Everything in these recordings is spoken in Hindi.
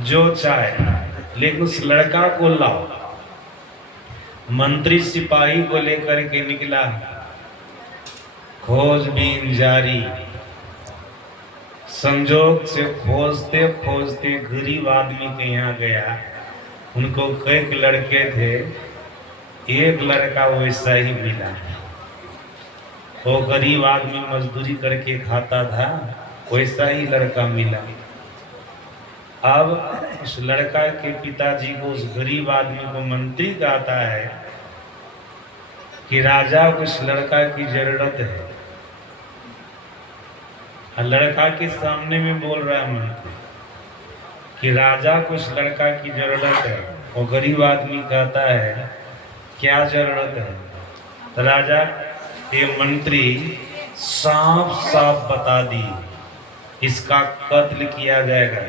जो चाहे, लेकिन उस लड़का को लाओ। मंत्री सिपाही को लेकर के निकला, खोजबीन जारी। संजोग से खोजते खोजते गरीब आदमी के यहाँ गया। उनको कई लड़के थे, एक लड़का वैसा ही मिला। वो गरीब आदमी मजदूरी करके खाता था, वैसा ही लड़का मिला। अब उस लड़का के पिताजी को उस गरीब आदमी को मंत्री कहता है कि राजा को इस लड़का की जरूरत है। लड़का के सामने में बोल रहा है मंत्री कि राजा को इस लड़का की जरूरत है। वो गरीब आदमी कहता है क्या जरूरत है? तो राजा ये मंत्री साफ साफ बता दी, इसका कत्ल किया जाएगा,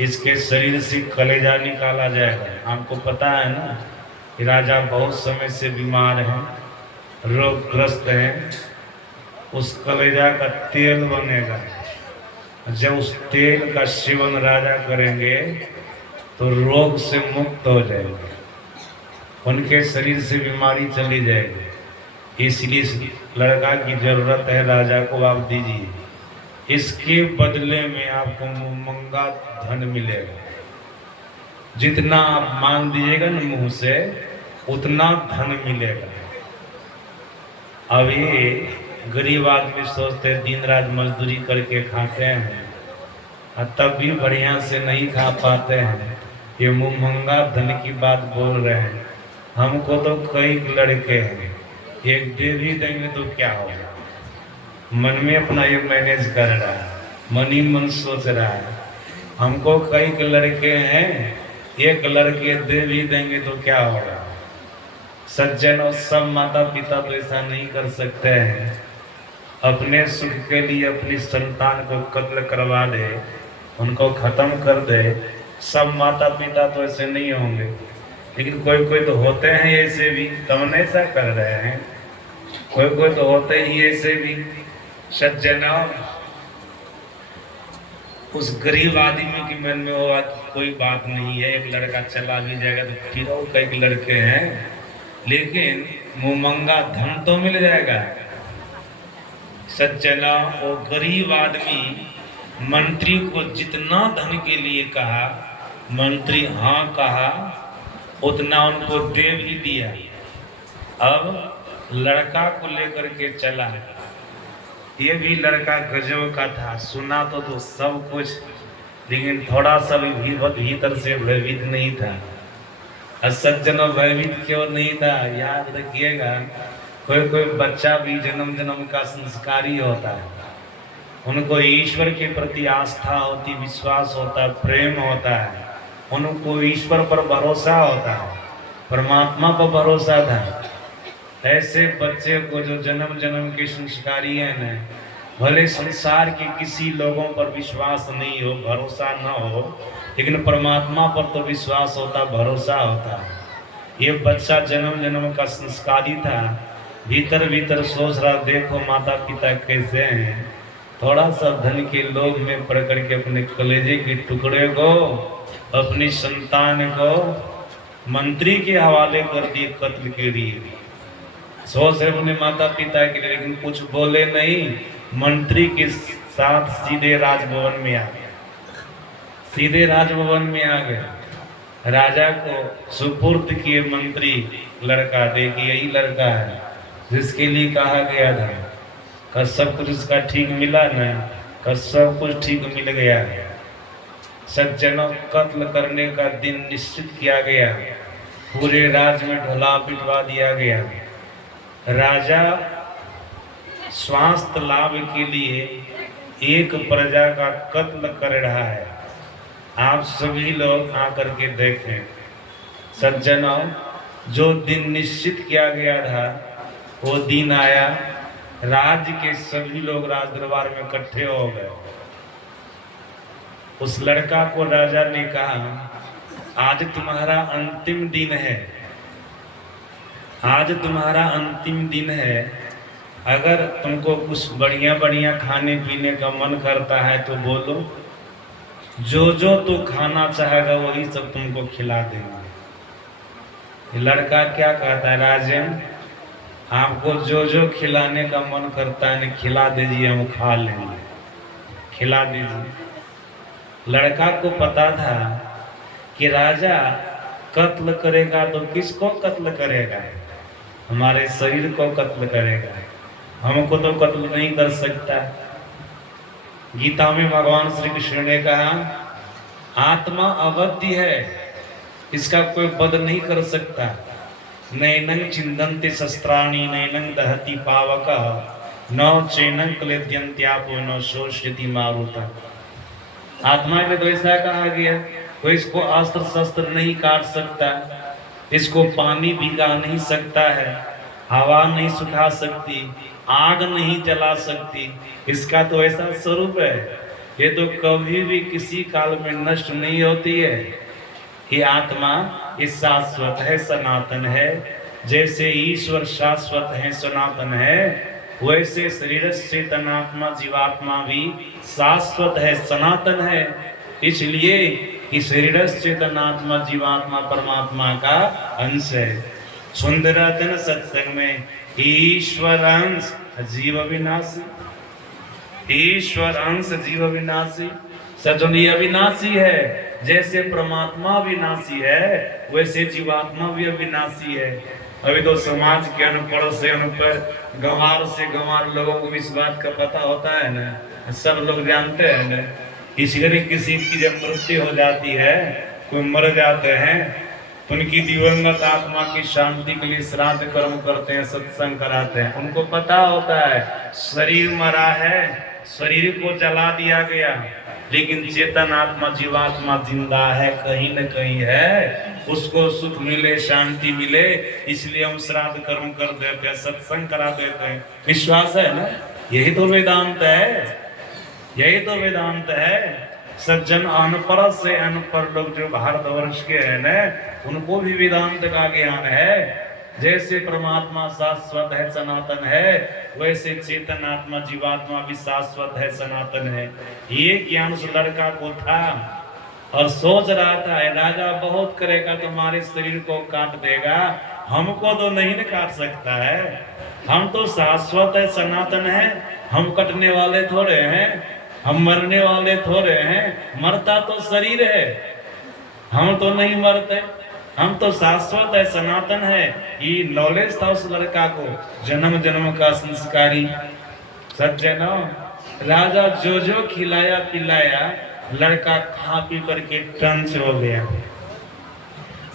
इसके शरीर से कलेजा निकाला जाएगा। आपको पता है ना कि राजा बहुत समय से बीमार हैं, रोगग्रस्त हैं। उस कलेजा का तेल बनेगा, जब उस तेल का सेवन राजा करेंगे तो रोग से मुक्त हो जाएंगे, उनके शरीर से बीमारी चली जाएगी। इसलिए इस लड़का की जरूरत है, राजा को आप दीजिए, इसके बदले में आपको मुहमंगा धन मिलेगा। जितना आप मांग दीजिएगा ना मुंह से, उतना धन मिलेगा। अब ये गरीब आदमी सोचते दिन रात मजदूरी करके खाते हैं और तब भी बढ़िया से नहीं खा पाते हैं। ये मुहमंगा धन की बात बोल रहे हैं। हमको तो कई लड़के हैं, एक दे भी देंगे तो क्या होगा। मन में अपना ये मैनेज कर रहा है, मन ही मन सोच रहा है। हमको कई लड़के हैं, एक लड़के दे भी देंगे तो क्या होगा। सज्जन और सब माता पिता तो ऐसा नहीं कर सकते हैं, अपने सुख के लिए अपनी संतान को कत्ल करवा दे, उनको खत्म कर दे। सब माता पिता तो ऐसे नहीं होंगे, लेकिन कोई कोई तो होते हैं ऐसे भी, तब ऐसा कर रहे हैं। कोई कोई तो होते ही ऐसे भी सज्जना। उस गरीब आदमी के मन में वो कोई बात नहीं है, एक लड़का चला भी जाएगा तो फिर और कई लड़के हैं, लेकिन मुहमंगा धन तो मिल जाएगा। सज्जना वो गरीब आदमी मंत्री को जितना धन के लिए कहा, मंत्री हाँ कहा, उतना उनको दे भी दिया। अब लड़का को लेकर के चला। ये भी लड़का गजब का था, सुना तो सब कुछ, लेकिन थोड़ा सा भी भीतर से भयभीत नहीं था। सज्जन भयभीत क्यों नहीं था? याद रखिएगा, कोई कोई बच्चा भी जन्म जन्म का संस्कारी होता है। उनको ईश्वर के प्रति आस्था होती, विश्वास होता है, प्रेम होता है, उनको ईश्वर पर भरोसा होता है, परमात्मा पर भरोसा था। ऐसे बच्चे को जो जन्म जन्म के संस्कारी है न, भले संसार के किसी लोगों पर विश्वास नहीं हो, भरोसा न हो, लेकिन परमात्मा पर तो विश्वास होता, भरोसा होता। ये बच्चा जन्म जन्म का संस्कारी था। भीतर भीतर सोच रहा, देखो माता पिता कैसे हैं, थोड़ा सा धन के लोभ में पड़ करके अपने कलेजे के टुकड़े को, अपनी संतान को मंत्री के हवाले कर दिए कत्ल के लिए। सोच रहे अपने माता पिता के लिए, लेकिन कुछ बोले नहीं। मंत्री के साथ सीधे राजभवन में आ गया, सीधे राजभवन में आ गए। राजा को सुपुर्द किए मंत्री लड़का, देखिए यही लड़का है जिसके लिए कहा गया था। का सब कुछ उसका ठीक मिला न? का सब कुछ ठीक मिल गया। सज्जनों, कत्ल करने का दिन निश्चित किया गया, पूरे राज्य में ढोला पिटवा दिया गया। राजा स्वास्थ्य लाभ के लिए एक प्रजा का कत्ल कर रहा है। आप सभी लोग आकर के देखें। सज्जनों, जो दिन निश्चित किया गया था वो दिन आया, राज्य के सभी लोग राज दरबार में इकट्ठे हो गए। उस लड़का को राजा ने कहा, आज तुम्हारा अंतिम दिन है, आज तुम्हारा अंतिम दिन है। अगर तुमको कुछ बढ़िया बढ़िया खाने पीने का मन करता है तो बोलो, जो जो तू खाना चाहेगा वही सब तुमको खिला देंगे। लड़का क्या कहता है, राजन आपको जो जो खिलाने का मन करता है ना खिला दीजिए, हम खा लेंगे, खिला दीजिए। लड़का को पता था कि राजा कत्ल करेगा तो किसको कत्ल करेगा, हमारे शरीर को कत्ल करेगा, हमको तो कत्ल नहीं कर सकता। गीता में भगवान श्री कृष्ण ने कहा आत्मा अवध्य है, इसका कोई वध नहीं कर सकता। नैनं छिन्दन्ति शस्त्राणि नैनं दहति पावकः न चैनं क्लेद्यन्त्यापो न शोषयति मारुतः। आत्मा में तो ऐसा कहा गया, कोई इसको अस्त्र शस्त्र नहीं काट सकता, इसको पानी भिगा नहीं सकता है, हवा नहीं सुखा सकती, आग नहीं जला सकती, इसका तो ऐसा स्वरूप है, ये तो कभी भी किसी काल में नष्ट नहीं होती है। ये आत्मा ये शाश्वत है, सनातन है। जैसे ईश्वर शाश्वत है, सनातन है, वैसे शरीर चेतनात्मा जीवात्मा भी शाश्वत है, सनातन है। इसलिए कि शरीर चेतनात्मा जीवात्मा परमात्मा का अंश है। सुंदरतन सत्संग में ईश्वर अंश जीव विनाशी, ईश्वर अंश जीव विनाशी, सजनी अविनाशी है। जैसे परमात्मा विनाशी है वैसे जीवात्मा भी अविनाशी है। अभी तो समाज के अनपढ़ से अनपढ़, गंवार से गंवार लोगों को इस बात का पता होता है ना, सब लोग जानते हैं ना। इसलिए किसी की जब मृत्यु हो जाती है, कोई मर जाते हैं, तो उनकी दिवंगत आत्मा की शांति के लिए श्राद्ध कर्म करते हैं, सत्संग कराते हैं। उनको पता होता है शरीर मरा है, शरीर को जला दिया गया, लेकिन चेतन आत्मा जीवात्मा जिंदा है, कहीं न कहीं है, उसको सुख मिले, शांति मिले, इसलिए हम श्राद्ध कर्म कर देते हैं, सत्संग करा देते हैं। विश्वास है ना, यही तो वेदांत है, यही तो वेदांत है। सज्जन अनपढ़ से अनपढ़ लोग जो भारतवर्ष के हैं ना, उनको भी वेदांत का ज्ञान है। जैसे परमात्मा शाश्वत है, सनातन है, वैसे चेतन आत्मा जीवात्मा भी शाश्वत है, सनातन है। ये ज्ञान उस लड़का को था और सोच रहा था राजा बहुत करेगा, तुम्हारे शरीर को काट देगा, हमको तो नहीं न काट सकता है, हम तो शाश्वत है, सनातन है, हम कटने वाले थोड़े हैं, हम मरने वाले थोड़े हैं, मरता तो शरीर है, हम तो नहीं मरते, हम तो शाश्वत है, सनातन है। ये नॉलेज था उस लड़का को, जन्म जन्म का संस्कारी। सज्जनों, राजा जो जो खिलाया पिलाया, लड़का खा पी करके टंच हो गया।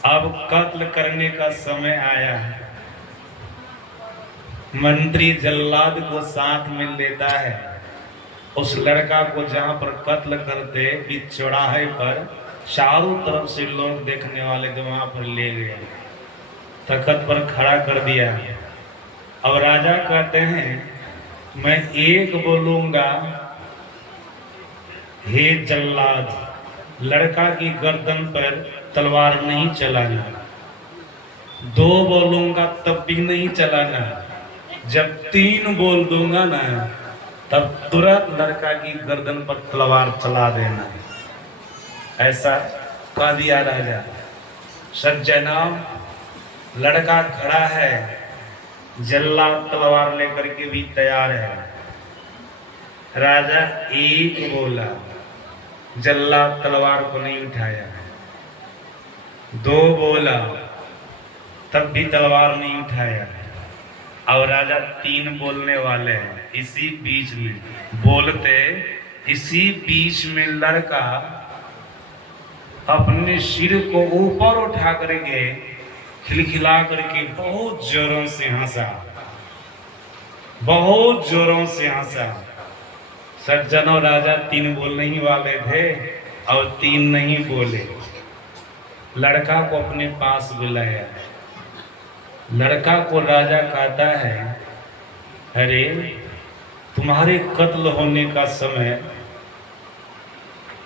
अब कत्ल करने का समय आया है। मंत्री जल्लाद को साथ में लेता है, उस लड़का को जहां पर कत्ल करते भी चौराहे पर चारों तरफ से लोग देखने वाले को वहां पर ले गए, तख्त पर खड़ा कर दिया। अब राजा कहते हैं मैं एक बोलूंगा, हे जल्लाद, लड़का की गर्दन पर तलवार नहीं चलाना, दो बोलूंगा तब भी नहीं चलाना, जब तीन बोल दूंगा ना तब तुरंत लड़का की गर्दन पर तलवार चला देना। ऐसा कह दिया राजा। सज्जनों, लड़का खड़ा है, जल्लाद तलवार लेकर के भी तैयार है। राजा एक बोला, जल्लाद तलवार को नहीं उठाया, दो बोला तब भी तलवार नहीं उठाया, और राजा तीन बोलने वाले हैं। इसी बीच में बोलते, इसी बीच में लड़का अपने सिर को ऊपर उठा करके खिलखिला करके बहुत जोरों से हंसा, बहुत जोरों से हंसा। सज्जनों, राजा तीन बोलने ही वाले थे और तीन नहीं बोले। लड़का को अपने पास बुलाया। लड़का को राजा कहता है, अरे तुम्हारे कत्ल होने का समय